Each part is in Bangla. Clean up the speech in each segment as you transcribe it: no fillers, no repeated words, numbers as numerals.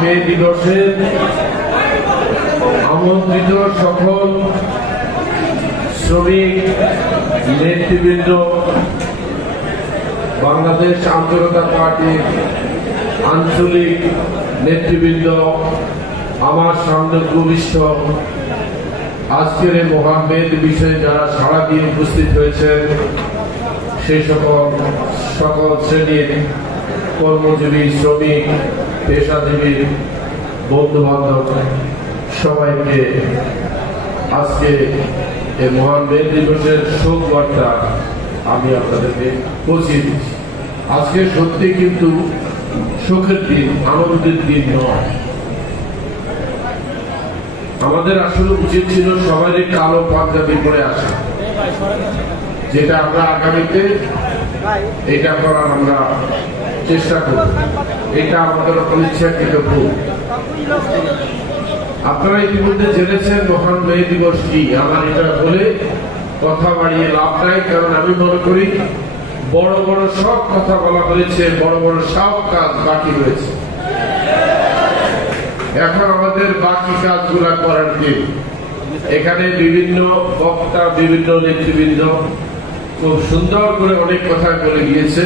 মে দিবসের আমন্ত্রিত সকল শ্রমিক নেতৃবৃন্দ, বাংলাদেশ জাতীয়তা পার্টির আঞ্চলিক নেতৃবৃন্দ, আমার সামনে উপবিষ্ট আজকের এই মহান মে দিবসে যারা সারা দিন উপস্থিত হয়েছেন, সেই সকল শ্রেণীর কর্মজীবী, শ্রমিক, পেশাজীবী, বন্ধু বান্ধব সবাইকে আজকে এই মহান মে দিবসের শোক বার্তা আমি আপনাদেরকে পৌঁছে দিচ্ছি। আজকে সত্যি কিন্তু শোকের দিন, আনন্দের দিন নয়। আমাদের আসলে উচিত ছিল সবারই কালো পাঞ্জাবি পরে আসা, যেটা আমরা আগামীতে এটা করার আমরা চেষ্টা করব। এটা আমাদের অনিচ্ছাকৃত ভুল। আপনারা ইতিমধ্যে জেনেছেন মহান মে দিবস কি। আমার এটা বলে কথা বাড়িয়ে লাভ নাই, কারণ আমি মনে করি বড় বড় সব কথা বলা হয়েছে, বড় বড় সব কাজ বাকি রয়েছে। এখন আমাদের বাকি কাজগুলা করার দিন। এখানে বিভিন্ন বক্তা, বিভিন্ন নেতৃবৃন্দ খুব সুন্দর করে অনেক কথা বলে গিয়েছে।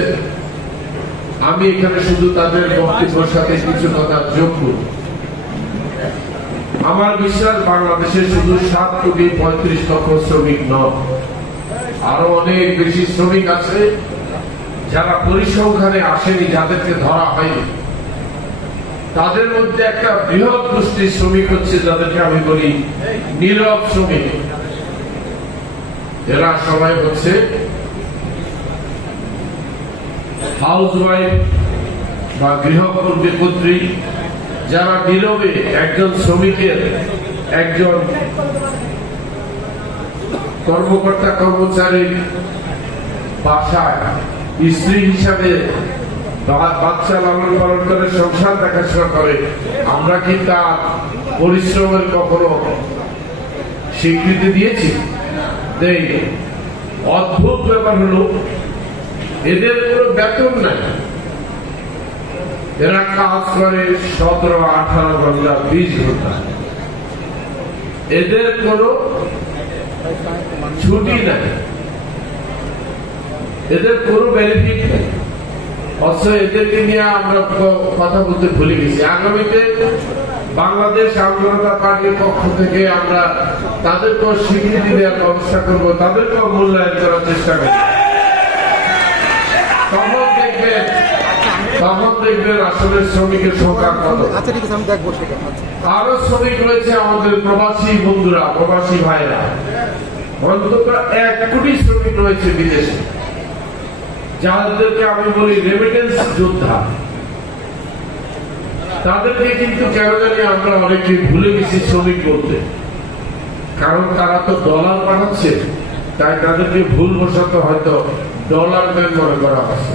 আমি এখানে শুধু তাদের বক্তব্যের সাথে কিছু কথা যোগ করব। আমার বিশ্বাস বাংলাদেশে শুধু 7,35,00,000 শ্রমিক নয়, আরো অনেক বেশি শ্রমিক আছে যারা পরিসংখ্যানে আসেনি, যাদেরকে ধরা হয়নি। তাদের মধ্যে একটা বৃহৎ গোষ্ঠীর শ্রমিক হচ্ছে যাদেরকে আমি বলি নীরব শ্রমিক। এরা সবাই হচ্ছে হাউসওয়াইফ বা গৃহকর্মী, যারা নীরবে একজন শ্রমিকের, একজন কর্মকর্তা কর্মচারীর বাসায় স্ত্রী হিসাবে বাচ্চা লালন পালন করে সংসার দেখাশোনা করে। আমরা কি তার পরিশ্রমের কখনো স্বীকৃতি দিয়েছি? দেই। অদ্ভুত ব্যাপার হলো এদের কোনো বেতন নাই। এরা কাজ করে 17-18 ঘন্টা, 20 ঘন্টা। এদের কোনো ছুটি নাই, এদের কোনো বেনিফিট নেই। অথচ এদেরকে নিয়ে আমরা কথা বলতে ভুলে গেছি। আগামীতে বাংলাদেশ জাতীয়তা পার্টির পক্ষ থেকে আমরা তাদেরকেও স্বীকৃতি দেওয়ার ব্যবস্থা করবো, তাদেরকেও মূল্যায়ন করার চেষ্টা করব। তখন দেখবেন আসলে শ্রমিকের সংখ্যা কত। আরো শ্রমিক রয়েছে আমাদের প্রবাসী বন্ধুরা, প্রবাসী ভাইরা। অন্তত 1 কোটি শ্রমিক রয়েছে বিদেশে, যাদেরকে আমি বলি রেমিটেন্স যোদ্ধা। তাদেরকে কিন্তু কেন জানি আমরা অনেকে ভুলে গেছি শ্রমিক বলতে, কারণ তারা তো ডলার পাঠাচ্ছে, তাই তাদেরকে ভুলবশত হয়তো ডলার ম্যান মনে করা হচ্ছে।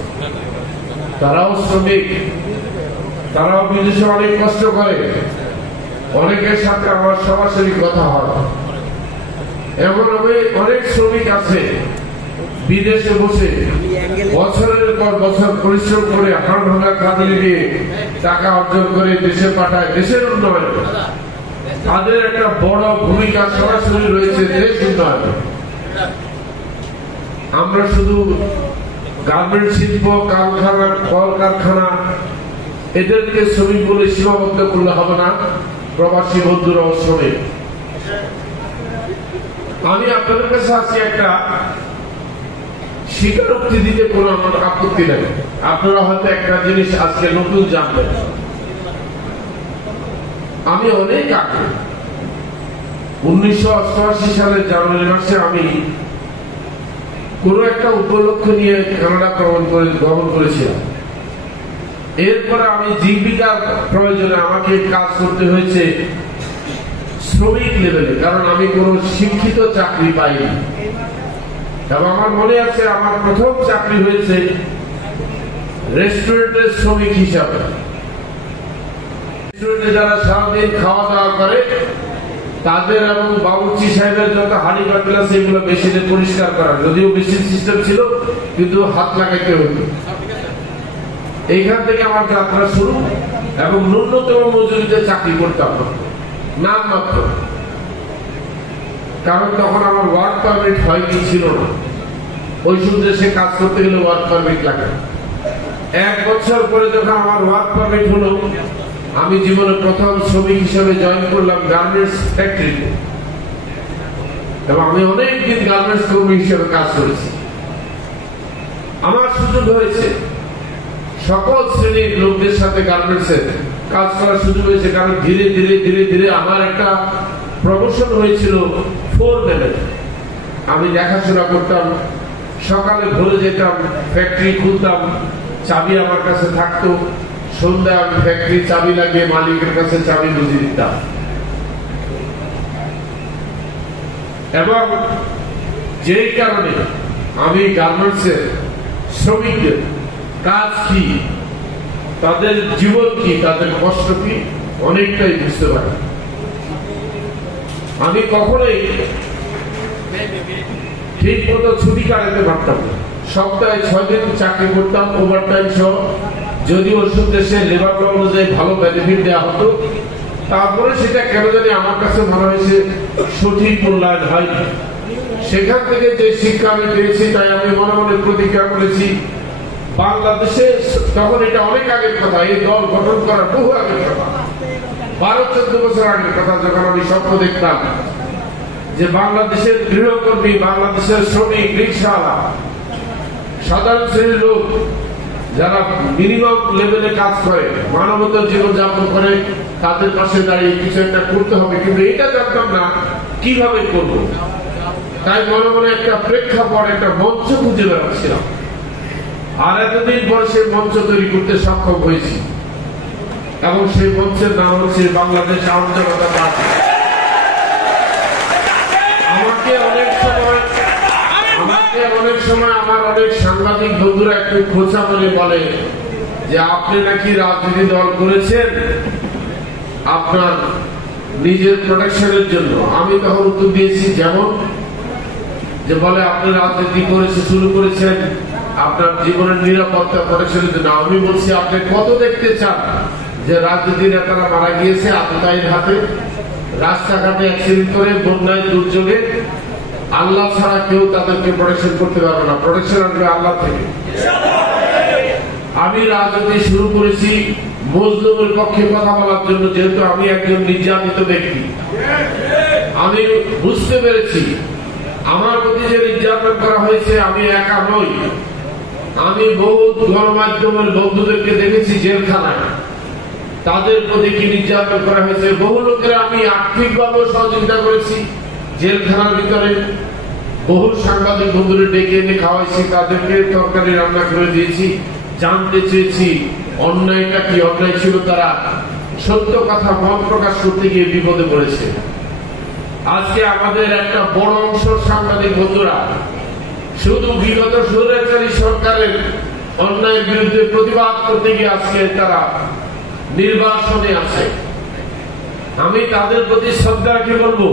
তারাও শ্রমিক, তারাও বিদেশে অনেক কষ্ট করে। অনেকের সাথে আমার সরাসরি কথা হয়। এমন অনেক শ্রমিক আছে বিদেশে বসে বছরের পর বছর পরিশ্রম করে হাড় ভাঙা কাঁদে নিয়ে টাকা অর্জন করে দেশে পাঠায়, দেশের উন্নয়নে। তাদের একটা বড় ভূমিকা সরাসরি রয়েছে দেশ উন্নয়নে। আমরা শুধু গার্মেন্ট শিল্প, কলকারখানা এদেরকে শ্রমিক বলে সীমাবদ্ধ করলে হবে না। প্রবাসী বন্ধুরাও শ্রমিক। আমি আপনাদের কাছে আজকে একটা স্বীকারোক্তি দিতে কোনো আমার আপত্তি নেই। আপনারা হয়তো একটা জিনিস আজকে নতুন জানবেন। আমি অনেক আগে 1988 সালের জানুয়ারি মাসে আমি কোন একটা উপলক্ষ নিয়ে কানাডা গমন করেছিলাম। এরপরে আমি জীবিকার প্রয়োজনে আমাকে কাজ করতে হয়েছে শ্রমিক লেভেলে, কারণ আমি কোনো শিক্ষিত চাকরি পাইনি। এবং আমার মনে আছে আমার প্রথম চাকরি হয়েছে রেস্টুরেন্টের শ্রমিক হিসাবে। রেস্টুরেন্টে যারা সারাদিন খাওয়া দাওয়া করে তাদের এবং বাবুর্চি সাহেবের যত হাড়ি বাটিল আছে এগুলো মেশিনে পরিষ্কার করা, যদিও মেশিন সিস্টেম ছিল কিন্তু হাত লাগাইতে হতো। এইখান থেকে আমার যাত্রা শুরু। এবং ন্যূনতম মজুরিতে চাকরি করতাম নাম মাত্র। কারণ তখন আমার ওয়ার্ক পারমিট হয়নি, ছিল না। ওই দেশে কাজ করতে গেলে ওয়ার্ক পারমিট লাগে। 1 বছর পরে যখন আমার ওয়ার্ক পারমিট হলো, আমি জীবনে প্রথম শ্রমিক হিসেবে জয়েন করলাম গার্মেন্টস ফ্যাক্টরিতে, এবং আমি অনেকদিন গার্মেন্টস কর্মী হিসেবে কাজ করেছি। আমার সুযোগ হয়েছে সকল শ্রেণীর লোকদের সাথে গার্মেন্টসের কাজ করার সুযোগ হয়েছে, কারণ ধীরে ধীরে ধীরে ধীরে আমার একটা প্রমোশন হয়েছিল ফোরম্যানের। আমি দেখাশোনা করতাম, সকালে ভোরে যেতাম, ফ্যাক্টরি খুলতাম, চাবি আমার কাছে থাকতো। সন্ধ্যা আমি ফ্যাক্টরি চাবি লাগিয়ে মালিকের কাছে চাবি বুঝিয়ে দিতাম। এবং যেই কারণে আমি গার্মেন্টসের শ্রমিকদের কাজ কি, তাদের জীবন কি, তাদের কষ্ট কি অনেকটাই বুঝতে পারি। আমি কখনোই ঠিক মতো ছুটি কাটাতে পারতাম না। সপ্তাহে 6 দিন চাকরি করতাম, ওভারটাইম সহ। যদিও ওষুধ দেশে লেবার ল অনুযায়ী ভালো বেনিফিট দেওয়া হতো, তারপরে সেটা কেন জানি আমার কাছে মনে হয়েছে সঠিক মূল্যায়ন হয়নি। সেখান থেকে যে শিক্ষা আমি পেয়েছি, তাই আমি মনে মনে প্রতিজ্ঞা করেছি, বাংলাদেশে তখন এটা অনেক আগের কথা, এই দল গঠন করার বহু আগের কথা, 12-14 বছর আগের কথা, যখন আমি স্বপ্ন দেখতাম যে বাংলাদেশের গৃহকর্মী, বাংলাদেশের শ্রমিক, রিক্সাওয়ালা, সাধারণ শ্রেণীর লোক যারা মিনিমাম লেভেলে কাজ করে, মানবতার জীবনযাপন করে, তাদের পাশে দাঁড়িয়ে কিছু একটা করতে হবে। কিন্তু এটা জানতাম না কিভাবে করব। তাই মনে মনে একটা প্রেক্ষাপট, একটা মঞ্চ খুঁজে বেড়াচ্ছিলাম। আর এতদিন পরে সেই মঞ্চ তৈরি করতে সক্ষম হয়েছি, এবং সেই মঞ্চের নাম হচ্ছে বাংলাদেশ আওয়ামী জনতা পার্টি। আমাকে অনেক সময় আমার অনেক সাংবাদিক বন্ধুরা একটু খোঁচা বলে বলে যে আপনি নাকি রাজনীতি দল করেছেন আপনার নিজের প্রোটেকশনের জন্য। আমি তখন উত্তর দিয়েছি, যেমন যে বলে আপনি রাজনীতি শুরু করেছেন আপনার জীবনের নিরাপত্তা প্রোটেকশনের জন্য। আমি বলছি, আপনি কত দেখতে চান যে রাজনীতি নেতারা মারা গিয়েছে আততায়ীর হাতে, রাস্তাঘাটে অ্যাক্সিডেন্ট করে, বন্যায়, দুর্যোগে? আল্লাহ ছাড়া কেউ তাদেরকে প্রোটেকশন করতে পারবে না, প্রোটেকশন আসবে আল্লাহ থেকে। আমি রাজনীতি শুরু করেছি মজলুমের পক্ষে কথা বলার জন্য, যেহেতু আমি একজন নির্যাতিত ব্যক্তি। আমি বুঝতে পেরেছি আমার প্রতি যে নির্যাতন করা হয়েছে, আমি একা নই। আমি বহু গণমাধ্যমের বন্ধুদেরকে দেখেছি জেলখানায়, তাদের প্রতি কি নির্যাতন করা হয়েছে। বহু লোকেরা আমি আর্থিকভাবে সহযোগিতা করেছি জেলখানার ভিতরে। বহু সাংবাদিক বন্ধুদের ডেকে এনে খাওয়াইছি, তাদেরকে তরকারি রান্না করে দিয়েছি, জানতে চেয়েছি অন্যায়টা কি, অন্যায় ছিল তারা সত্য কথা মত প্রকাশ করতে গিয়ে বিপদে পড়েছে। আজকে আমাদের একটা বড় অংশ সাংবাদিক বন্ধুরা শুধু বিগত স্বৈরাচারী সরকারের অন্যায়ের বিরুদ্ধে প্রতিবাদ করতে গিয়ে আজকে তারা নির্বাসনে আছে। আমি তাদের প্রতি শ্রদ্ধা রেখে বলবো,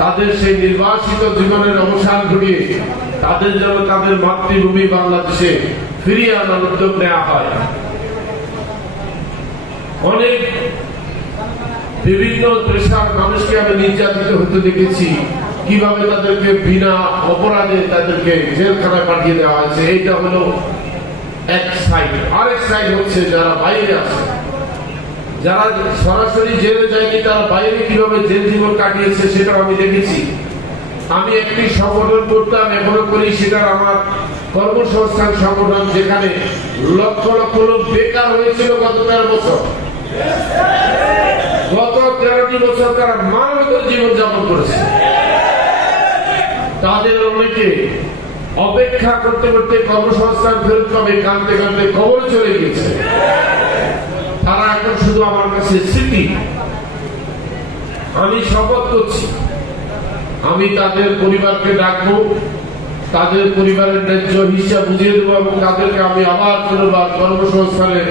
তাদের সেই নির্বাসিত জীবনের অবসান ঘটিয়ে তাদের যেন তাদের মাতৃভূমি বাংলাদেশে ফিরিয়ে আনার উদ্যোগ নেওয়া হয়। অনেক বিভিন্ন পেশার মানুষকে আমি নির্যাতিত হতে দেখেছি, কিভাবে তাদেরকে বিনা অপরাধে তাদেরকে জেলখানায় পাঠিয়ে দেওয়া হয়েছে। এইটা হলো এক সাইড। আরেক সাইড হচ্ছে যারা বাইরে আছে, যারা সরাসরি জেলে যায়নি, তারা বাইরে কিভাবে জেল জীবন কাটিয়েছে সেটা আমি দেখেছি। আমি একটি সংগঠন করতাম, এখনো করি, সেটা আমার কর্মসংস্থান সংগঠন, যেখানে লক্ষ লক্ষ লোক বেকার হয়েছিল গত 13 বছর। গত 13টি বছর তারা মানবতার জীবন যাপন করেছে। তাদের অনেকে অপেক্ষা করতে করতে কর্মসংস্থান ফেরত পাবে কাঁদতে কাঁদতে কবরে চলে গিয়েছে। তারা এখন শুধু আমার কাছে স্মৃতি। আমি শপথ করছি, আমি তাদের পরিবারকে ডাকবো, তাদের পরিবারের ন্যায্য হিসাব বুঝিয়ে দেবো, এবং তাদেরকে আমি আবার পুনর্বার কর্মসংস্থানে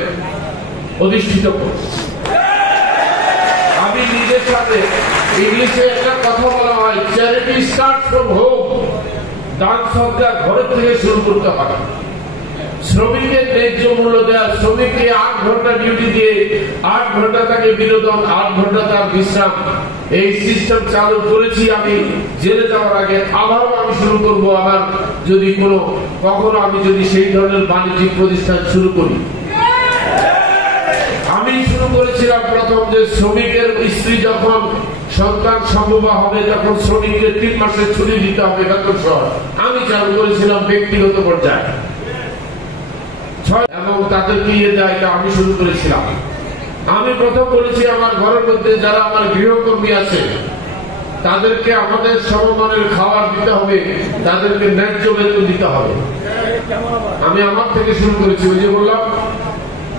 অধিষ্ঠিত করব। আমি নিজের সাথে ইংলিশে একটা কথা বলা হয়, চ্যারিটি স্টার্টস ফ্রম হোম। দান সদ্গা ঘরের থেকে শুরু করতে হয়। শ্রমিকের ন্যায্য মূল্য দেওয়া, শ্রমিককে 8 ঘন্টা ডিউটি দিয়ে 8 ঘন্টা তাকে বিনোদন, 8 ঘন্টা তার বিশ্রাম, এই সিস্টেম চালু করেছি আমি জেলে যাওয়ার আগে। আবারও আমি শুরু করব, আবার যদি কখনো আমি যদি সেই ধরনের বাণিজ্যিক প্রতিষ্ঠান শুরু করি। আমি শুরু করেছিলাম প্রথম যে শ্রমিকের স্ত্রী যখন সন্তান সম্ভব হবে তখন শ্রমিককে 3 মাসের ছুটি দিতে হবে বেতন সহ। আমি চালু করেছিলাম ব্যক্তিগত পর্যায়ে, এবং তাদেরকে দেয়, এটা আমি শুরু করেছিলাম। আমি প্রথম বলেছি আমার ঘরের মধ্যে যারা আমার গৃহকর্মী আছে তাদেরকে আমাদের সমমানের খাবার দিতে হবে, তাদেরকে ন্যায্য বেতন দিতে হবে। আমি আমার থেকে শুরু করেছি, ওই যে বললাম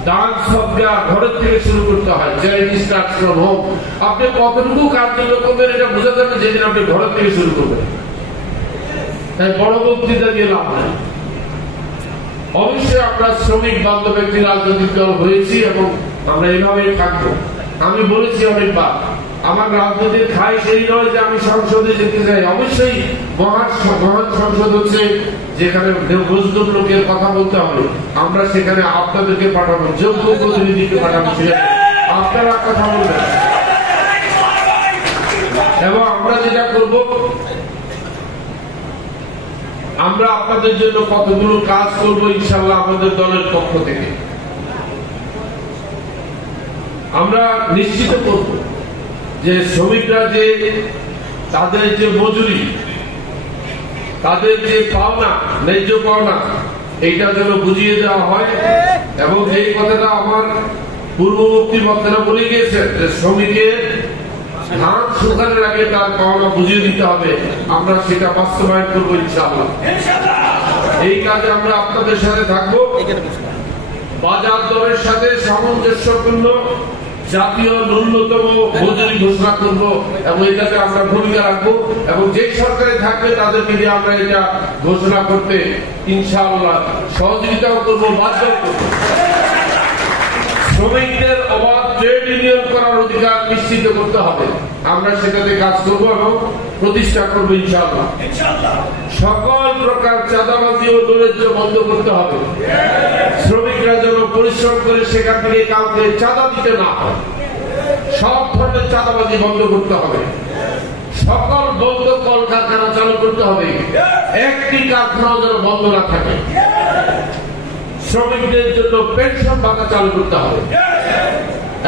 দান সদকা ঘরের থেকে শুরু করতে হয়। Charity starts from home. আপনি কতটুকু কার্যকর করবেন এটা বোঝা যাবে যেদিন আপনি ঘরের থেকে শুরু করবেন। তাই বড় বক্তৃতা দিয়ে লাভ নেই। অবশ্যই আমরা শ্রমিক বান্ধব একটি রাজনৈতিক দল হয়েছি এবং আমরা এইভাবেই থাকবো। আমি বলেছি অনেকবার আমার রাজনীতির খাই সেই নয় যে আমি সংসদে যেতে চাই। অবশ্যই মহান সংসদ হচ্ছে যেখানে মজদুর লোকের কথা বলতে হবে, আমরা সেখানে আপনাদেরকে পাঠাবো, যোগ্য প্রতিনিধিকে পাঠাবো, আপনারা কথা বলবেন। এবং আমরা যেটা করব, আমরা আপনাদের জন্য কতগুলো কাজ করব ইনশাআল্লাহ আমাদের দলের পক্ষ থেকে। আমরা নিশ্চিত করব যে শ্রমিকরা যে তাদের যে মজুরি, তাদের যে পাওনা, ন্যায্য পাওনা, এইটা যেন বুঝিয়ে দেওয়া হয়। এবং এই কথাটা আমার পূর্ববর্তী বক্তারা বলে গিয়েছেন যে শ্রমিকের ধান শুকানোর আগে তার পাওনা বুঝিয়ে দিতে হবে। আমরা সেটা বাস্তবায়ন করবো ইনশাআল্লাহ। এই কাজে আমরা আপনাদের সাথে থাকবো। বাজার দরের সাথে সামঞ্জস্যপূর্ণ জাতীয় ন্যূনতম মজুরি ঘোষণা করব এবং এটাতে আমরা ভূমিকা রাখবো। এবং যে সরকারে থাকবে তাদেরকে দিয়ে আমরা এটা ঘোষণা করতে ইনশাআল্লাহ সহযোগিতাও করবো, বাধ্য করবো। শ্রমিকদের অবাধ ট্রেড ইউনিয়ন করার অধিকার নিশ্চিত করতে হবে। আমরা সেটাতে কাজ করব এবং প্রতিষ্ঠা করবো ইনশাআল্লাহ। সকল প্রকার চাঁদাবাজি ও দরিদ্র বন্ধ করতে হবে। শ্রমিকরা যেন পরিশ্রম করে সেখান থেকে কাউকে চাঁদা দিতে না হয়। সব ধরনের চাঁদাবাজি বন্ধ করতে হবে। সকল বন্ধ কলকারখানা চালু করতে হবে, একটি কারখানা যেন বন্ধ না থাকে। শ্রমিকদের জন্য পেনশন ভাতা চালু করতে হবে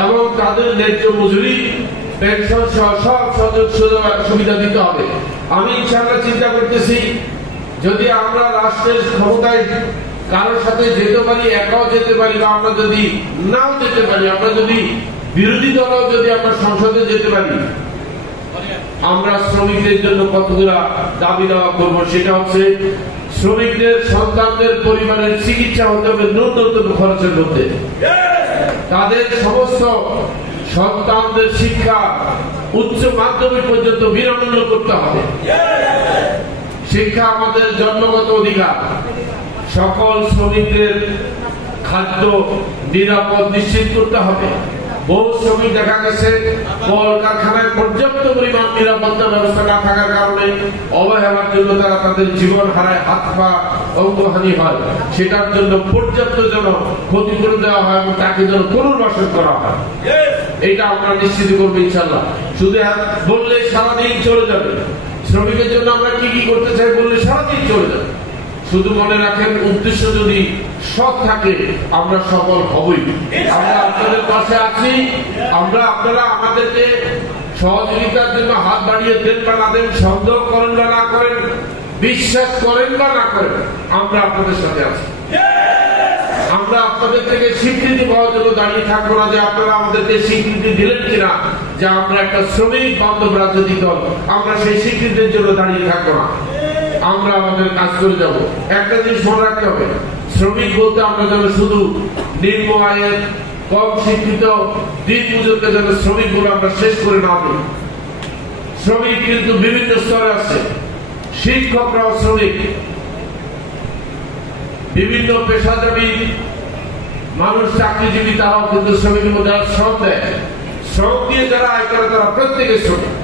এবং তাদের ন্যায্য মজুরি, পেনশন সহ সব সুবিধা দিতে হবে। আমি ইনশাআল্লাহ চিন্তা করতেছি যদি আমরা রাষ্ট্রের ক্ষমতায় কারোর সাথে যেতে পারি, একাও যেতে পারি, বা আমরা যদি নাও যেতে পারি, আমরা যদি বিরোধী দলও যদি আমরা সংসদে যেতে পারি, আমরা শ্রমিকদের জন্য কতগুলা দাবি দেওয়া করবো। সেটা হচ্ছে শ্রমিকদের সন্তানদের পরিবারের চিকিৎসা হতে হবে ন্যূনতম খরচের মধ্যে। তাদের সমস্ত সন্তানদের শিক্ষা উচ্চ মাধ্যমিক পর্যন্ত বিনামূল্য করতে হবে। শিক্ষা আমাদের জন্মগত অধিকার। সকল শ্রমিকদের খাদ্য নিরাপদ নিশ্চিত করতে হবে। বহু শ্রমিক দেখা গেছে কলকারখানায় পর্যাপ্ত পরিমাণ নিরাপত্তা ব্যবস্থা না থাকার কারণে অবহেলার জন্য তারা তাদের জীবন হারায়, হাত পা অঙ্গহানি হয়। সেটার জন্য পর্যাপ্ত যেন ক্ষতিপূরণ দেওয়া হয় এবং তাকে যেন পুনর্বাসন করা হয়। এটা আমরা নিশ্চিত করবো ইনশাআল্লাহ। শুধু বললে সারাদিন চলে যাবে। শ্রমিকের জন্য আমরা কি কি করতে চাই বললে সারাদিন চলে যাবে। শুধু মনে রাখেন, উদ্দেশ্য যদি সৎ থাকে আমরা সফল হবই। আমরা আপনাদের পাশে আছি। আপনারা আমাদেরকে সহযোগিতার জন্য হাত বাড়িয়ে দেন বা না দেন, সন্দেহ করেন বা না করেন, বিশ্বাস করেন বা না করেন, আমরা আপনাদের সাথে আছি। আমরা আপনাদের থেকে স্বীকৃতি পাওয়ার জন্য দাঁড়িয়ে থাকবো না যে আপনারা আমাদেরকে স্বীকৃতি দিলেন কিনা যে আমরা একটা শ্রমিক বান্ধব রাজনৈতিক দল। আমরা সেই স্বীকৃতির জন্য দাঁড়িয়ে থাকবো না। আমরা আমাদের কাজ করে যাব। একটা জিনিস মনে রাখতে হবে, শ্রমিক বলতে আমরা যেন শুধু নিম্ন আয়ের কম শিক্ষিত দিন মজুরকে যেন শ্রমিক বলে আমরা শেষ করে না দিই। শ্রমিক কিন্তু বিভিন্ন স্তরে আছে। শিক্ষকরাও শ্রমিক, বিভিন্ন পেশাজীবী মানুষ, চাকরিজীবী, তারাও কিন্তু শ্রমিকের মধ্যে শ্রম দেয়। শ্রম দিয়ে যারা আয় করে তারা প্রত্যেকে শ্রমিক।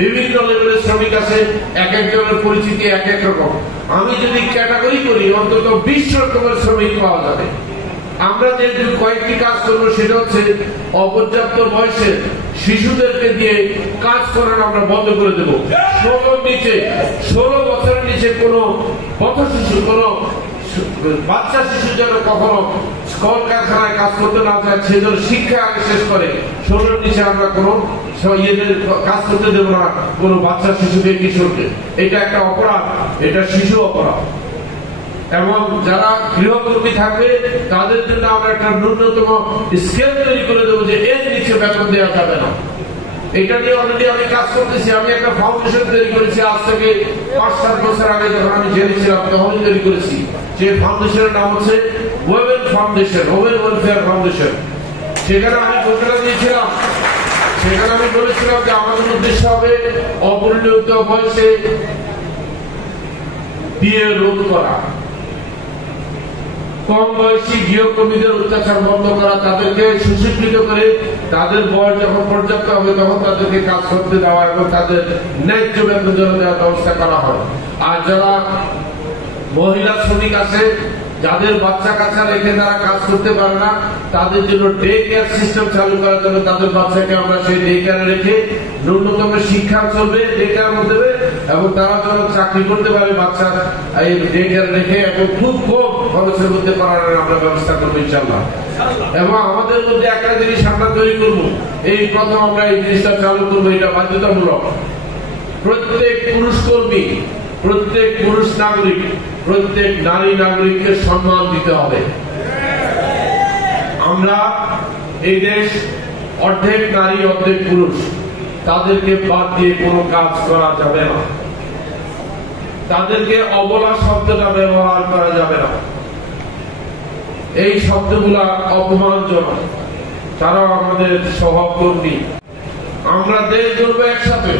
বিভিন্ন লেভেলের শ্রমিক আছে, এক একজনের পরিচিতি এক এক রকম। আমি যদি ক্যাটাগরি করি অন্তত 20 রকমের শ্রমিক পাওয়া যাবে। আমরা যে কয়েকটি কাজ করবো সেটা হচ্ছে অপর্যাপ্ত বয়সের শিশুদেরকে দিয়ে কাজ করানো আমরা বন্ধ করে দেবো। 16 বছরের নিচে কোনো পথ শিশু, কোনো বাচ্চা শিশু যেন কখনো কলকারখানায় কাজ করতে না চায়, সে যেন শিক্ষা আগে শেষ করে। 16 নিচে আমরা কোনো কাজ করতে দেবো না কোনো বাচ্চা শিশুকে, কিশোরকে। এটা একটা অপরাধ, এটা শিশু অপরাধ। এবং যারা গৃহকর্মী থাকবে তাদের জন্য আমরা একটা ন্যূনতম স্কেল তৈরি করে দেবো যে এর নিচে বেতন দেওয়া যাবে না। এটা নিয়ে অলরেডি আমি কাজ করতেছি। আমি একটা ফাউন্ডেশন তৈরি করেছি আজ থেকে 5-7 বছর আগে, যখন আমি জেলে ছিলাম তখন তৈরি করেছি। যে ফাউন্ডেশনের নাম হচ্ছে Wavell foundation, Wavell welfare foundation. সেখানে আমি ঘোষণা দিয়েছিলাম, সেখানে আমি বলেছিলাম যে আমাদের উদ্দেশ্য হবে অপরিণত বয়সে বিয়ে রোধ করা, কম বয়সী গৃহকর্মীদের অত্যাচার বন্ধ করা, তাদেরকে সুশিক্ষিত করে তাদের বয়স যখন পর্যাপ্ত হবে তখন তাদেরকে কাজ করতে দেওয়া এবং তাদের ন্যায্য বেতন দেওয়ার ব্যবস্থা করা হয়। আর যারা মহিলা শ্রমিক আছে, যাদের বাচ্চা কাচ্চা রেখে তারা কাজ করতে পারে না, তাদের জন্য ডে কেয়ার সিস্টেম চালু করার জন্য তাদের বাচ্চাকে আমরা সেই ডে কেয়ারে রেখে ন্যূনতম শিক্ষা চলবে ডে কেয়ার মধ্যে, এবং তারা যেন চাকরি করতে পারে বাচ্চা এই ডে কেয়ারে রেখে, এবং খুব কম খরচের মধ্যে করার আমরা ব্যবস্থা করবো ইনশাআল্লাহ। এবং আমাদের মধ্যে একটা জিনিস আমরা তৈরি করবো, এই প্রথম আমরা এই জিনিসটা চালু করবো, এটা বাধ্যতামূলক। প্রত্যেক পুরুষ কর্মী, প্রত্যেক পুরুষ নাগরিক, প্রত্যেক নারী নাগরিককে সম্মান দিতে হবে। আমরা এই দেশ অর্ধেক নারী অর্ধেক পুরুষ, তাদেরকে বাদ দিয়ে কোনো কাজ করা যাবে না। তাদেরকে অবলা শব্দটা ব্যবহার করা যাবে না। এই শব্দগুলা অপমানজনক। তারাও আমাদের সহকর্মী। আমরা দেশ গড়বো একসাথে,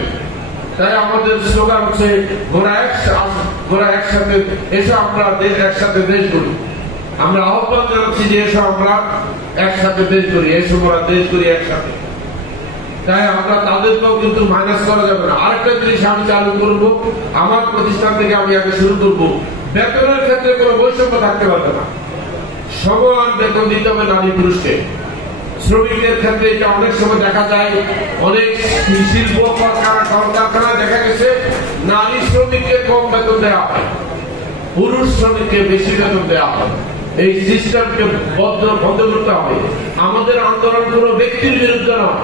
তাই আমাদের স্লোগান হচ্ছে গোরা একসাথে এসো, আমরা একসাথে দেশ গড়ি। আমরা আহ্বান জানাচ্ছি যে এসো আমরা একসাথে দেশ গড়ি, এসো আমরা দেশ গড়ি একসাথে। তাই আমরা তাদেরকেও কিন্তু মাইনাস করা যাবে না। আরেকটা জিনিস আমি চালু করবো, আমার প্রতিষ্ঠান থেকে আমি আগে শুরু করবো, বেতনের ক্ষেত্রে কোনো বৈষম্য থাকতে পারবে না। সমান বেতন দিতে হবে নারী পুরুষকে। শ্রমিকদের ক্ষেত্রে এটা অনেক সময় দেখা যায়, অনেক শিল্প কলকারখানায় দেখা গেছে নারী শ্রমিককে কম বেতন দেওয়া হয়, পুরুষ শ্রমিককে বেশি বেতন দেওয়া হয়। এই সিস্টেমকে বন্ধ করতে হবে। আমাদের আন্দোলন কোন ব্যক্তির বিরুদ্ধে নয়,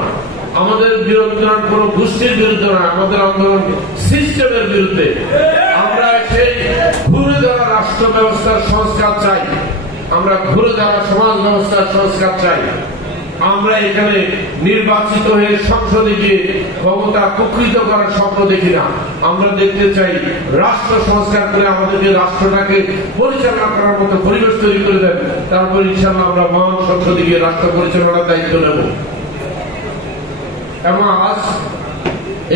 আমাদের আন্দোলন কোন গোষ্ঠীর বিরুদ্ধে নয়, আমাদের আন্দোলন সিস্টেমের বিরুদ্ধে। আমরা সেই ঘুরে দেওয়া রাষ্ট্র ব্যবস্থার সংস্কার চাই, আমরা ঘুরে দেওয়া সমাজ ব্যবস্থার সংস্কার চাই। আমরা এখানে নির্বাচিত হয়ে সংসদে গিয়ে ক্ষমতা কুক্ষিত করার স্বপ্ন দেখি না। আমরা দেখতে চাই রাষ্ট্র সংস্কার করে আমাদেরকে রাষ্ট্রটাকে পরিচালনা করার মতো পরিবেশ তৈরি করে দেন, তারপর ইনশাআল্লাহ আমরা মহান সংসদে গিয়ে রাষ্ট্র পরিচালনার দায়িত্ব নেব। এবং আজ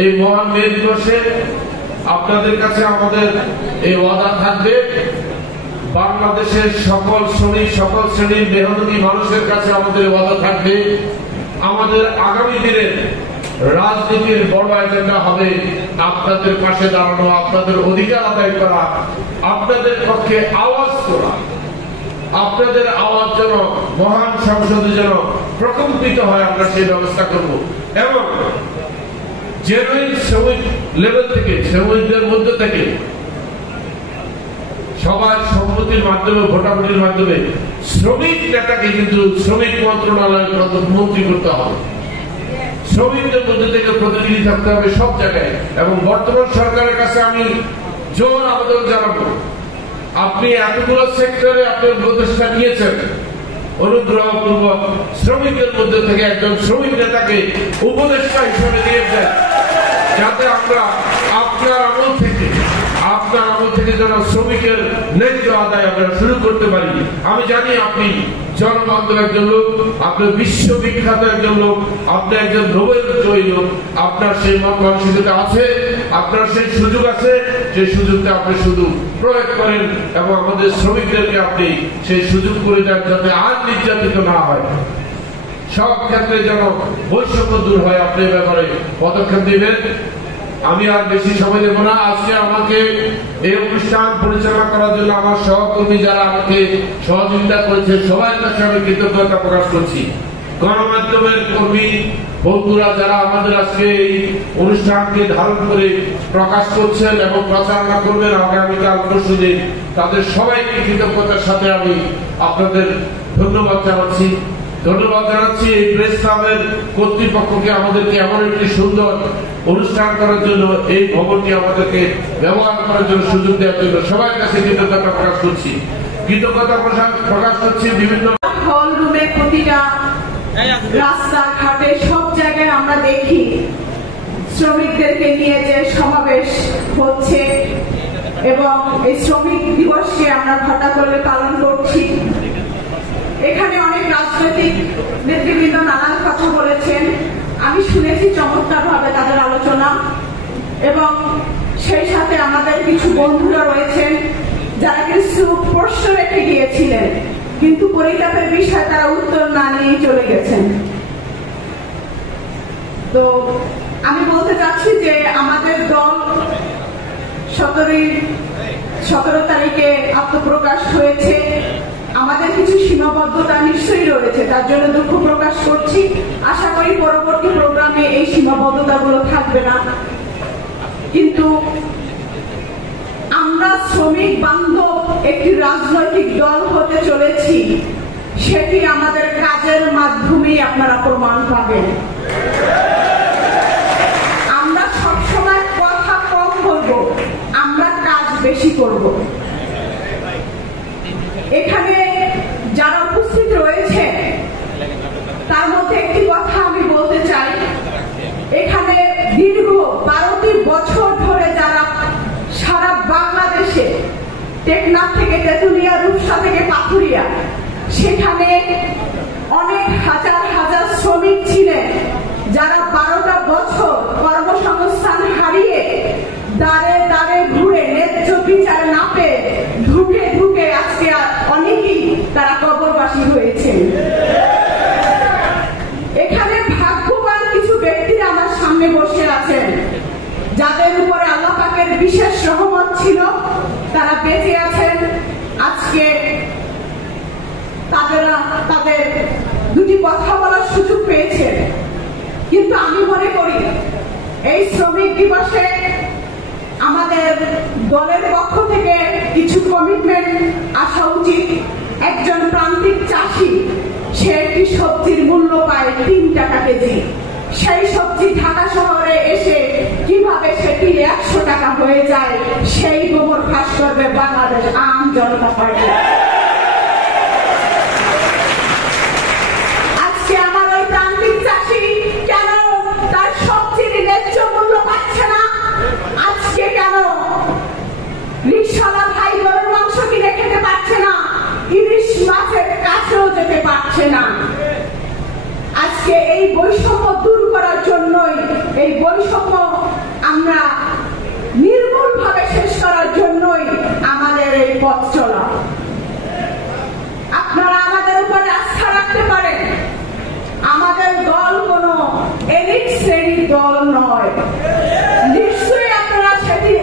এই মহান মে দিবসে আপনাদের কাছে আমাদের এই ওয়াদা থাকবে, বাংলাদেশের সকল শ্রেণী, সকল শ্রেণীর মেহনতি মানুষের কাছে আমাদের ওয়াদা থাকবে, আমাদের আগামী দিনের রাজনীতির বড় এজেন্ডা হবে আপনাদের পাশে দাঁড়ানো, আপনাদের অধিকার আদায় করা, আপনাদের পক্ষে আওয়াজ করা। আপনাদের আওয়াজ যেন মহান সংসদে যেন প্রকম্পিত হয়, আমরা সেই ব্যবস্থা করব। এবং জেনুইন শ্রমিক লেভেল থেকে, শ্রমিকদের মধ্যে থেকে সবার সম্মতির মাধ্যমে, ভোটাভুটির মাধ্যমে শ্রমিক নেতাকে কিন্তু শ্রমিক মন্ত্রণালয়ের মন্ত্রী করতে হবে। শ্রমিকদের মধ্যে থেকে প্রতিনিধি থাকতে হবে সব জায়গায়। এবং বর্তমান সরকারের কাছে আমি জোর আবেদন জানাবো, আপনি এতগুলো সেক্টরে আপনার প্রচেষ্টা নিয়েছেন, অনুগ্রহপূর্বক শ্রমিকের মধ্যে থেকে একজন শ্রমিক নেতাকে উপদেষ্টা হিসেবে নিয়েছেন, যাতে আমরা আপনার আমল থেকে যেন শ্রমিকের ন্যায্য আদায় আমরা শুরু করতে পারি। আমি জানি আপনি জনবান্ধব একজন লোক, আপনি বিশ্ববিখ্যাত একজন লোক, আপনি একজন নোবেল জয়ী লোক, আপনার সেই মন মানসিকতা আছে, আপনার সেই সুযোগ আছে, সেই সুযোগটা আপনি শুধু প্রয়োগ করেন এবং আমাদের শ্রমিকদেরকে আপনি সেই সুযোগ করে দেন, যাতে আর নির্যাতিত না হয়, সব ক্ষেত্রে যেন বৈষম্য দূর হয়। আপনি ব্যাপারে পদক্ষেপ দিবেন। আমি আর বেশি সময় নেব না। আজকে আমাকে এই অনুষ্ঠান পরিচালনা করার জন্য আমার সহকর্মী যারা আমাকে সহযোগিতা করেছে সবার কাছে আমি কৃতজ্ঞতা প্রকাশ করছি। গণমাধ্যমের কর্মী বন্ধুরা যারা আমাদের আজকে এই অনুষ্ঠানকে ধারণ করে প্রকাশ করছেন এবং প্রচারণা করবেন আগামীকাল পরশুদিন, তাদের সবাইকে কৃতজ্ঞতার সাথে আমি আপনাদের ধন্যবাদ জানাচ্ছি। ধন্যবাদ জানাচ্ছি এই প্রেস ক্লাবের কর্তৃপক্ষকে আমাদেরকে এমন একটি সুন্দর অনুষ্ঠান করার জন্য, এই ভবনটি আমাদেরকে ব্যবহার করার জন্য সুযোগ দেওয়ার জন্য সবার কাছে কৃতজ্ঞতা প্রকাশ করছি। কৃতজ্ঞতা প্রকাশ করছি বিভিন্ন হল রুমে, প্রতিটা রাস্তাঘাটে সব জায়গায় আমরা দেখি শ্রমিকদেরকে নিয়ে যে সমাবেশ হচ্ছে এবং এই শ্রমিক দিবসকে আমরা ঘটা করে পালন করছি। এখানে অনেক রাজনৈতিক নেতৃবৃন্দ নানান কথা বলেছেন, আমি শুনেছি চমৎকার ভাবে তাদের আলোচনা, এবং সেই সাথে আমাদের কিছু বন্ধুরা রয়েছেন যারা কিছু প্রশ্ন রেখে গিয়েছিলেন, কিন্তু পরিতাপের বিষয়ে তারা উত্তর না নিয়ে চলে গেছেন। তো আমি বলতে চাচ্ছি যে আমাদের দল 17 তারিখে আত্মপ্রকাশ হয়েছে, আমাদের কিছু সীমাবদ্ধতা নিশ্চয়ই রয়েছে, তার জন্য দুঃখ প্রকাশ করছি। আশা করি পরবর্তী প্রোগ্রামে এই সীমাবদ্ধতাগুলো থাকবে না, কিন্তু আমরা শ্রমিক বান্ধব একটি রাজনৈতিক দল হতে চলেছি, সেটি আমাদের কাজের মাধ্যমেই আপনারা প্রমাণ পাবেন। আমরা সবসময় কথা কম বলবো, আমরা কাজ বেশি করব। এখানে যারা উপস্থিত রয়েছে তার মধ্যে একটি কথা আমি বলতে চাই, এখানে দীর্ঘ 12টি বছর ধরে যারা সারা বাংলাদেশে টেকনাফ থেকে তেতুলিয়া, রূপসা থেকে পাথুরিয়া, সেখানে অনেক হাজার হাজার শ্রমিক ছিলেন যারা 12টা বছর কর্মসংস্থান হারিয়ে দাঁড়ে দাঁড়ে ঘুরে ন্যায্য বিচার না পেয়ে ঢুকে ঢুকে আজকে অনেকেই তারা কবরবাসী হয়েছে। এখানে ভাগ্যবান কিছু ব্যক্তিরা আমার সামনে বসে আছেন, যাদের উপরে আল্লাহ পাকের বিশেষ রহমত ছিল, তারা বেঁচে আছেন। আজকে তাদের দুটি কথা বলার সুযোগ পেয়েছেন, কিন্তু আমি মনে করি এই শ্রমিক দিবসে আমাদের দলের পক্ষ থেকে কিছু কমিটমেন্ট আসা উচিত। একজন প্রান্তিক চাষি, সে একটি সবজির মূল্য পায় 3 টাকা কেজি, সেই সবজি ঢাকা শহরে এসে কিভাবে সেটি 100 টাকা হয়ে যায়, সেই গোবর ফাঁস করবে বাংলাদেশ আম জনতা পার্টি। আজকে আমার ওই প্রান্তিক চাষি কেন তার সবজির ন্যায্য মূল্য পাচ্ছে না? আজকে কেন রিকশাওয়ালা ভাই গরুর মাংস কিনে খেতে পারছে না, ইলিশ মাছের কাছেও যেতে পারছে না? আজকে এই বৈষম্য দূর করার জন্যই, এই বৈষম্য আমরা নির্মূল ভাবে শেষ করার জন্যই আমাদের এই পথ চলা। আপনারা আমাদের উপর আস্থা রাখতে পারেন, আমাদের দল কোনো এলিট শ্রেণীর দল নয়। নিশ্চয়ই আপনারা সেটি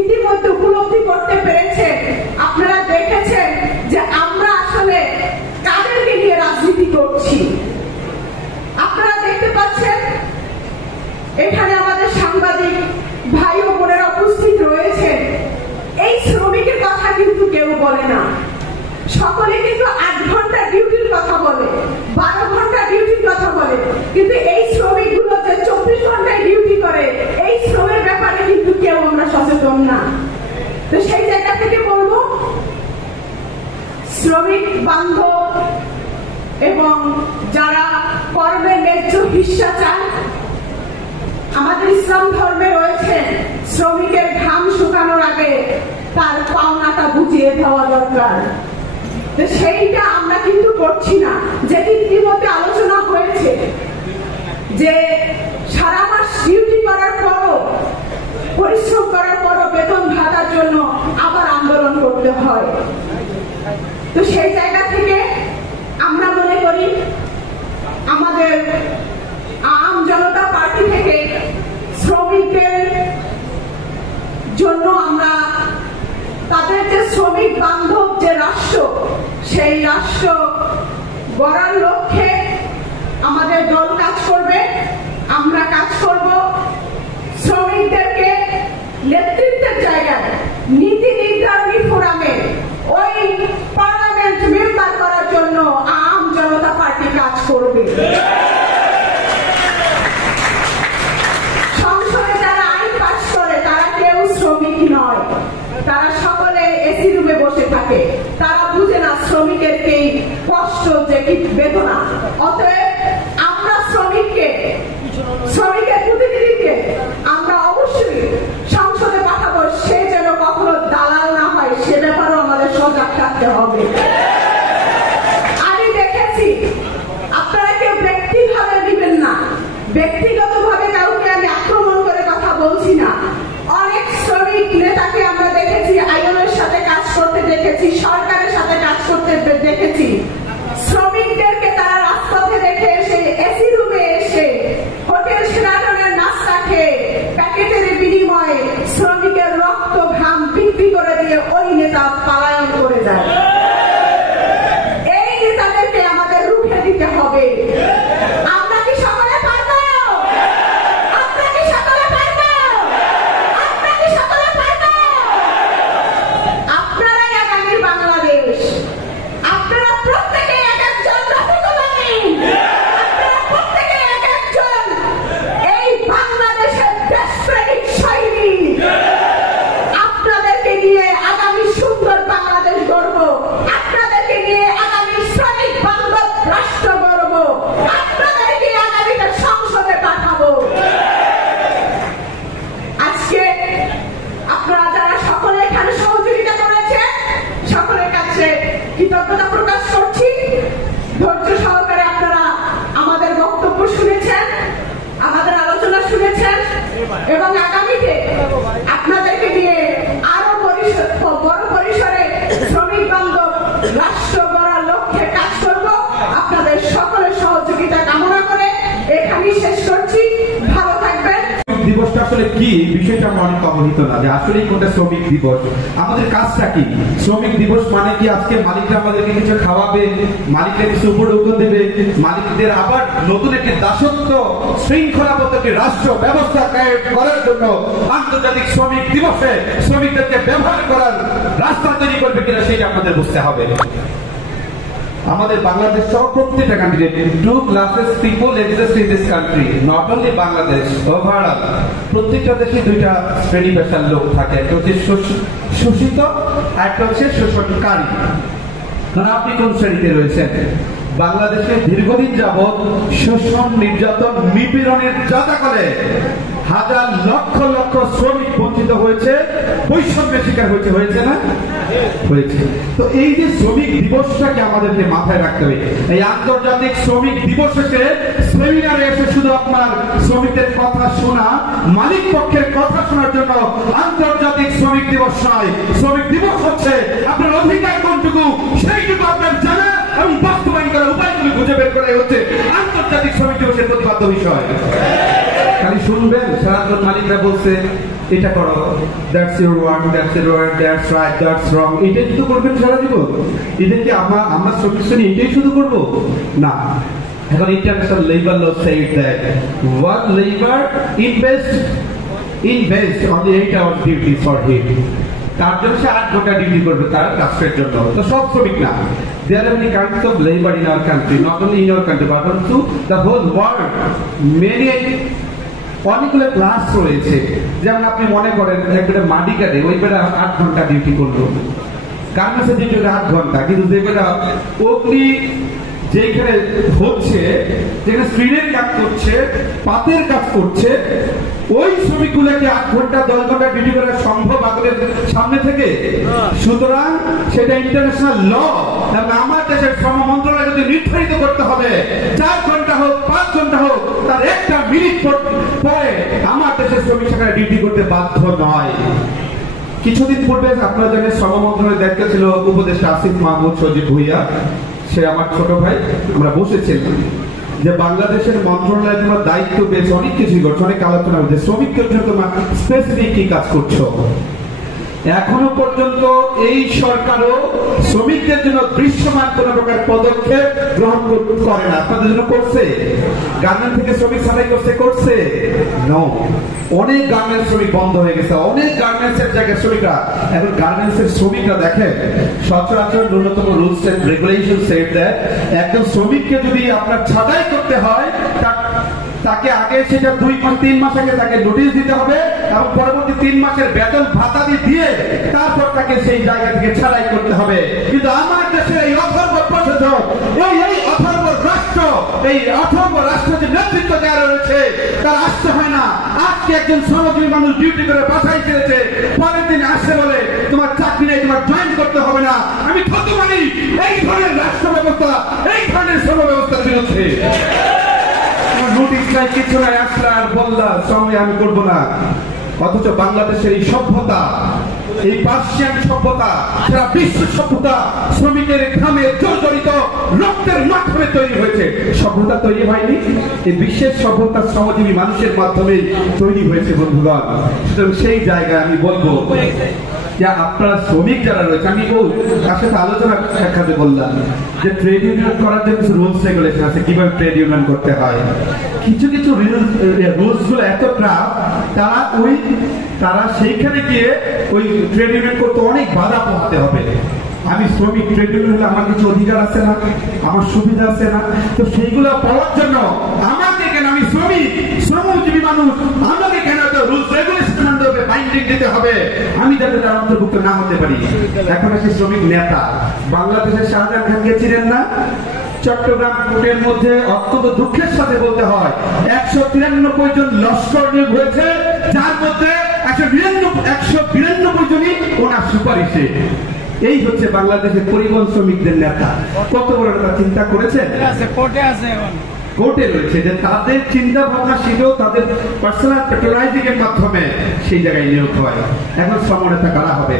ইতিমধ্যে উপলব্ধি করতে পেরেছেন। আপনারা দেখেছেন যে আমরা আসলে কাদেরকে নিয়ে রাজনীতি করছি। আপনারা দেখতে পাচ্ছেন এখানে আমাদের সাংবাদিক ভাই ও বোনেরা উপস্থিত রয়েছেন। এই শ্রমিকের কথা কিন্তু কেউ বলে না। সকলে কিন্তু 8 ঘন্টা ডিউটির কথা বলে, 12 ঘন্টা ডিউটির কথা বলে, কিন্তু এই শ্রমিকগুলো যে 24 ঘন্টায় ডিউটি করে, এই শ্রমের ব্যাপারে কিন্তু কেউ আমরা সচেতন না। তো সেই জায়গা থেকে বলবো, শ্রমিক বান্ধব এবং যারা কর্মের ন্যায্য হিস্সা চান, আমাদের ইসলাম ধর্মে রয়েছে শ্রমিকের ঘাম শুকানোর আগে তার পাওনাটা বুঝিয়ে দেওয়া দরকার। সেইটা আমরা কিন্তু করছি না। যেটি ইতিমধ্যে আলোচনা হয়েছে যে সারা মাস ডিউটি করার পরও, পরিশ্রম করার পরও বেতন ভাতার জন্য আবার আন্দোলন করতে হয়। তো সেই জায়গা থেকে আমরা মনে করি আমাদের আম জনতা পার্টি থেকে শ্রমিকদের শ্রমিক বান্ধব যে রাষ্ট্র, সেই রাষ্ট্র গড়ার লক্ষ্যে আমাদের দল কাজ করবে, আমরা কাজ করব। শ্রমিকদেরকে নেতৃত্বের জায়গায় নীতি নির্ধারণী ফোরামে ওই পার্লামেন্ট মেম্বার করার জন্য আম জনতা পার্টি কাজ করবে। সংসদে যারা আইন পাস করে তারা কেউ শ্রমিক নয়, তারা সকলে এসি রুমে বসে থাকে, তারা বুঝে না শ্রমিকের কি কষ্ট, যে কি বেদনা। অতএব আমরা শ্রমিকের প্রতিনিধিকে আমরা অবশ্যই সংসদে পাঠাবো, সে যেন কখনো দালাল না হয় সে ব্যাপারেও আমাদের সজাগ থাকতে হবে। আমি দেখেছি, আপনারা কেউ ব্যক্তিভাবে নেবেন না, ব্যক্তিগতভাবে কাউকে আমি আক্রমণ করে কথা বলছি না। অনেক শ্রমিক নেতাকে আমরা দেখেছি, আইএলওর সাথে কাজ করতে দেখেছি, সরকারের সাথে কাজ করতে দেখেছি। শ্রমিকদেরকে তারা রাজপথে রেখে এসে এসি রুমে এসে হোটেল সেরাটনের নাস্তা খেয়ে প্যাকেটের বিনিময়ে শ্রমিকের রক্ত ঘাম বিক্রি করে দিয়ে ওই নেতা পলায়ন করে যায়। এই নেতাদেরকে আমাদের রুখে দিতে হবে। আমরা কি সকলে পারবো? আমরা কি সকলে পারবো? আমরা কি সকলে পারবো? আপনারাই আগামীর বাংলাদেশ। আপনারা প্রত্যেকে এক একজন রফিকুল আমিন, আপনারা প্রত্যেকে এক একজন এই বাংলাদেশের দেশপ্রেমিক সৈনিক। আপনাদেরকে নিয়ে আগামী সুন্দর বাংলাদেশ গড়ব, আপনাদেরকে নিয়ে আগামী শ্রমিক বান্ধব রাষ্ট্র গড়ব, আপনাদেরকে আগামীতে সংসদে পাঠাবো। আজকে আপনারা যারা সকলে এখানে সহযোগিতা করেছে, সকলের কাছে কৃতজ্ঞতা প্রকাশ করছি। ধৈর্য সহকারে আপনারা আমাদের বক্তব্য শুনেছেন, আমাদের আলোচনা শুনেছেন, এবং আগামীতে আপনাদেরকে নিয়ে আরো বড় পরিসরে শ্রমিক বান্ধব রাষ্ট্র গড়ার লক্ষ্যে কাজ করব। আপনাদের সকলের সহযোগিতা কামনা করে এখানেই শেষ করছি। ভালো থাকবেন। দিবসটা আসলে কি, বিষয়টা আমরা অনেক অবহিত না, যে আসলেই কোনটা শ্রমিক দিবস, আমাদের কাজটা কি। শ্রমিক দিবস মানে কি আজকে মালিকরা আমাদেরকে কিছু খাওয়াবে, মালিকরা কিছু উপঢৌকন দেবে, মালিকদের আবার নতুন একটি দাসত্ব শৃঙ্খলাবদ্ধ একটি রাষ্ট্র ব্যবস্থা কায়েম করার জন্য আন্তর্জাতিক শ্রমিক দিবসে শ্রমিকদেরকে ব্যবহার করার রাস্তা তৈরি করবে কিনা সেটা আপনাদের বুঝতে হবে। আমাদের বাংলাদেশ সহ প্রত্যেকটা country, two classes people exist in this country, not only Bangladesh, overall প্রত্যেকটা দেশে দুইটা শ্রেণী পেশার লোক থাকে, একটা হচ্ছে শোষিত, একটা হচ্ছে শোষণকারী। কারণ আপনি কোন শ্রেণীতে রয়েছেন? বাংলাদেশে দীর্ঘদিন যাবৎ শোষণ, নির্যাতন, নিপীড়নের জাতাকলে হাজার লক্ষ লক্ষ শ্রমিক বঞ্চিত হয়েছে, বৈষম্যের শিকার হয়েছে না? হয়েছে। তো এই যে শ্রমিক দিবসটাকে আমাদেরকে মাথায় রাখতে হবে। এই আন্তর্জাতিক শ্রমিক দিবস এসে সেমিনারে এসে শুধু আপনার শ্রমিকদের কথা শোনা, মালিক পক্ষের কথা শোনার জন্য আন্তর্জাতিক শ্রমিক দিবস নয়। শ্রমিক দিবস হচ্ছে আপনার অধিকার কোনটুকু সেইটুকু আপনার জানা এবং বাস্তবায়ন করার উপায়গুলি খুঁজে বের করাই হচ্ছে আন্তর্জাতিক শ্রমিক দিবসের প্রতিপাদ্য বিষয়। খালি শুনবেন সারাক্ষণ মালিকরা বলছে এটা করো, that's your work, that's your work, that's right, that's রং, এটাই শুধু করবেন সারা জীবন? এটা কি আমরা শ্রমিক শ্রেণী এটাই শুধু করবো? না। এখন international labour law said that one labour invest on the 8 hours duty for him, তার জন্য সে 8 ঘন্টা ডিউটি করবে তার রাষ্ট্রের জন্য। তো সব শ্রমিক না, there are many kinds of labor in our country, not only in our country but also the whole world. অনেকগুলো ক্লাস রয়েছে, যেমন আপনি মনে করেন একটা মাটি কাটে, ওই বেটা 8 ঘন্টা ডিউটি করলো, গার্মেন্টসে ডিউটি 8 ঘন্টা, কিন্তু যে বেটা অগ্নি যেখানে হচ্ছে, যেখানে স্ক্রিনের কাজ করছে, পাতের কাজ করছে, ওই শ্রমিকগুলোকে 8 ঘন্টা 10 ঘন্টা ডিউটি করা সম্ভব আগুনের সামনে থেকে? সুতরাং সেটা ইন্টারন্যাশনাল ল, এবং আমার দেশের শ্রম মন্ত্রণালয় যদি নির্ধারিত করতে হবে 4 ঘন্টা হোক 5 ঘন্টা হোক, তার একটা মিনিট পরে আমার দেশের শ্রমিক সেখানে ডিউটি করতে বাধ্য নয়। কিছুদিন পূর্বে আপনারা জানেন শ্রম মন্ত্রণালয়ের দায়িত্ব ছিল উপদেষ্টা আসিফ মাহমুদ সজীব ভুইয়া, সে আমার ছোট ভাই। আমরা বসেছিলাম যে বাংলাদেশের মন্ত্রণালয় তোমার দায়িত্ব পেয়েছে, অনেক কিছুই করছে, অনেক আলোচনা হচ্ছে, শ্রমিকদের জন্য তোমার স্পেসিফিক কি কাজ করছো। এখনো পর্যন্ত এই সরকারও শ্রমিকদের জন্য দৃশ্যমান কোন প্রকার পদক্ষেপ গ্রহণ করে না। আপনাদের জন্য করছে? গার্মেন্ট থেকে শ্রমিক ছাঁটাই করছে নো। অনেক গার্মেন্টস শ্রমিক বন্ধ হয়ে গেছে, অনেক গার্মেন্টস এর জায়গায় শ্রমিকরা এখন গার্মেন্টস এর শ্রমিকরা দেখেন সচরাচর ন্যূনতম রুলস এন্ড রেগুলেশন সেট দেয় একজন শ্রমিককে যদি আপনার ছাঁটাই করতে হয় তাকে আগে সেটা 2-3 মাস আগে তাকে নোটিশ দিতে হবে এবং পরবর্তী 3 মাসের বেতন ভাতা দিয়ে তারপর তাকে সেই জায়গা থেকে ছাড়াই করতে হবে। কিন্তু আমার দেশের এই অথর্ব প্রশাসক, এই অথর্ব রাষ্ট্র, এই অথর্ব রাষ্ট্র যে নেতৃত্ব দেওয়া রয়েছে তার আসতে হয় না। আজকে একজন শ্রমজীবী মানুষ ডিউটি করে বাসায় ফিরেছে, পরের দিন আসতে বলে তোমার চাকরি নেই, তোমার জয়েন করতে হবে না। আমি কত মানি এই ধরনের রাষ্ট্র ব্যবস্থা, এই ধরনের শ্রম ব্যবস্থার বিরুদ্ধে। নোটিশ নাই, কিছু নাই, আসলে আর বললাম সঙ্গে আমি করবো না। অথচ বাংলাদেশের এই সভ্যতা, এই পার্সিয়ান সভ্যতা, সারা বিশ্ব সভ্যতা শ্রমিকের ঘামে জর্জরিত রক্তের মাধ্যমে তৈরি হয়েছে। সভ্যতা তৈরি হয়নি, এই বিশ্বের সভ্যতা শ্রমজীবী মানুষের মাধ্যমে তৈরি হয়েছে বন্ধুগণ। সুতরাং সেই জায়গায় আমি বলবো যে আপনারা শ্রমিক যারা রয়েছে, আমি তার সাথে আলোচনা সাক্ষাতে বললাম যে ট্রেড ইউনিয়ন করার জন্য কিছু রুলস রেগুলেশন আছে, কিভাবে ট্রেড ইউনিয়ন করতে হয়। কিছু রুলস গুলো এত টাফ, তারা সেইখানে গিয়ে ওই ট্রেড ইউনিয়ন করতে অনেক বাধা পোহাতে হবে। আমি শ্রমিক, ট্রেড ইউনিয়ন হলে আমার কিছু অধিকার আছে না, আমার সুবিধা আছে না, তো সেইগুলো পাওয়ার জন্য আমাকে কেন, আমি শ্রমিক, শ্রমজীবী মানুষ, আমাকে কেন রুলস রেগুলেশন মানতে বাইন্ডিং দিতে হবে, আমি যাতে তার অন্তর্ভুক্ত না হতে পারি। এখন একটি শ্রমিক নেতা বাংলাদেশের শাহজাহান খানকে চিনেন না? চট্টগ্রাম কোর্টের মধ্যে অত্যন্ত দুঃখের সাথে বলতে হয় 193 জন লস্কর নিয়োগ হয়েছে, যার মধ্যে 192 জনই ওনার সুপারিশে। এই হচ্ছে বাংলাদেশের পরিবহন শ্রমিকদের নেতা। কত বড় নেতা চিন্তা করেছেন? কোর্টে রয়েছে যে তাদের চিন্তা ভাবনা ছিল তাদের পার্সোনাল প্যাট্রোনাইজিং এর মাধ্যমে সেই জায়গায় নিয়োগ হয়। এখন শ্রমনেতা কারা হবে?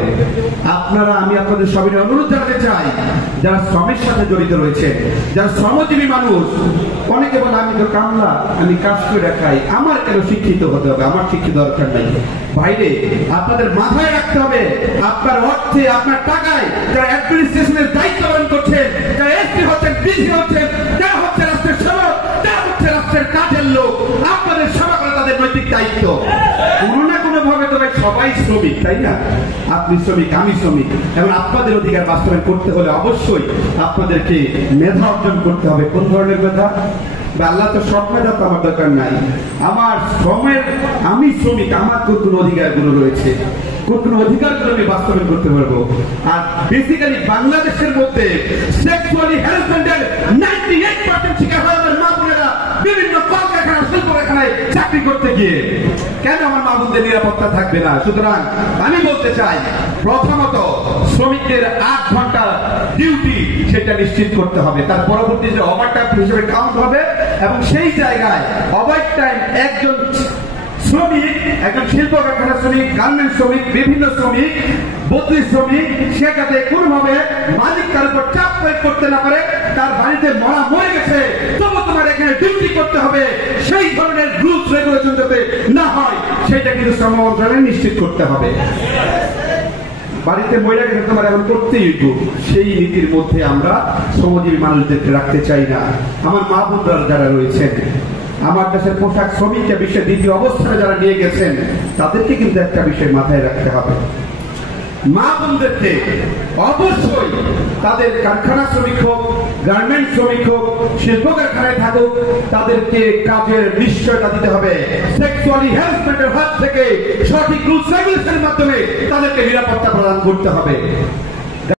আপনারা, আমি আপনাদের সবাই অনুরোধ জানাতে চাই যারা শ্রমের সাথে জড়িত রয়েছে, যারা শ্রমজীবী মানুষ। অনেকে বলে আমি তো কামলা, আমি কাজ করে খাই, আমার কেন শিক্ষিত হতে হবে, আমার শিক্ষিত দরকার নাই। বাইরে আপনাদের মাথায় রাখতে হবে আপনার অর্থে, আপনার টাকায় যারা অ্যাডমিনিস্ট্রেশনের দায়িত্ব পালন করছেন, যারা এসপি হচ্ছেন, ডিসি হচ্ছেন, যারা হচ্ছে রাষ্ট্রের সেবক, যারা হচ্ছে রাষ্ট্রের কাজের লোক, আপনাদের সেবা করা তাদের নৈতিক দায়িত্ব। কোনো না কোনো ভাবে তো সবাই শ্রমিক, তাই না? আপনি শ্রমিক, আমি শ্রমিক। এবং আপনাদের অধিকার বাস্তবায়ন করতে হলে অবশ্যই আপনাদেরকে মেধা অর্জন করতে হবে। কোন ধরনের মেধা? আল্লাহ তো সব মেধা তো আমার দরকার নাই। আমার শ্রমের, আমি শ্রমিক, আমার কোন অধিকার গুলো রয়েছে, কোন অধিকার গুলো আমি বাস্তবায়ন করতে পারবো। আর বেসিক্যালি বাংলাদেশের মধ্যে সেক্সুয়ালি হ্যারাসমেন্টের 98% শিকার হয় আমার মা বোনেরা বিভিন্ন কলকারখানা, শিল্প কারখানায় চাকরি করতে গিয়ে। কেন আমার মা বোনদের নিরাপত্তা থাকবে না? সুতরাং আমি বলতে চাই, প্রথমত শ্রমিকদের 8 ঘন্টা ডিউটি সেটা নিশ্চিত করতে হবে। তার পরবর্তী যে ওভারটাইম হিসেবে কাউন্ট হবে এবং সেই জায়গায় ওভারটাইম একজন শ্রমিক, একজন শিল্প কারখানা শ্রমিক, গার্মেন্টস শ্রমিক, বিভিন্ন শ্রমিক, বদলি শ্রমিক, সে যাতে কোনোভাবে মালিক তার উপর চাপ প্রয়োগ করতে না পারে, তার বাড়িতে মরে গেছে তবু তোমার এখানে ডিউটি করতে হবে, সেই ধরনের রুলস রেগুলেশন যাতে না হয় সেটা কিন্তু শ্রম মন্ত্রণালয় নিশ্চিত করতে হবে। বাড়িতে মহিলা গেছে তোমার এখন করতেই হইব, সেই নীতির মধ্যে আমরা শ্রমজীবী মানুষদেরকে রাখতে চাই না। আমার মা বোনরা যারা রয়েছেন, আমার দেশের পোশাক শ্রমিককে বিশ্বের দ্বিতীয় অবস্থানে যারা নিয়ে গেছেন, তাদেরকে কিন্তু একটা বিষয় মাথায় রাখতে হবে। মা বোনদেরকে অবশ্যই তাদের কারখানা শ্রমিক হোক, গার্মেন্ট শ্রমিক হোক, শিল্প কারখানায় থাকুক, তাদেরকে কাজের নিশ্চয়তা দিতে হবে। সেক্সুয়ালি হ্যারাসমেন্টের হাত থেকে সঠিক রুলস রেগুলেশনের মাধ্যমে তাদেরকে নিরাপত্তা প্রদান করতে হবে।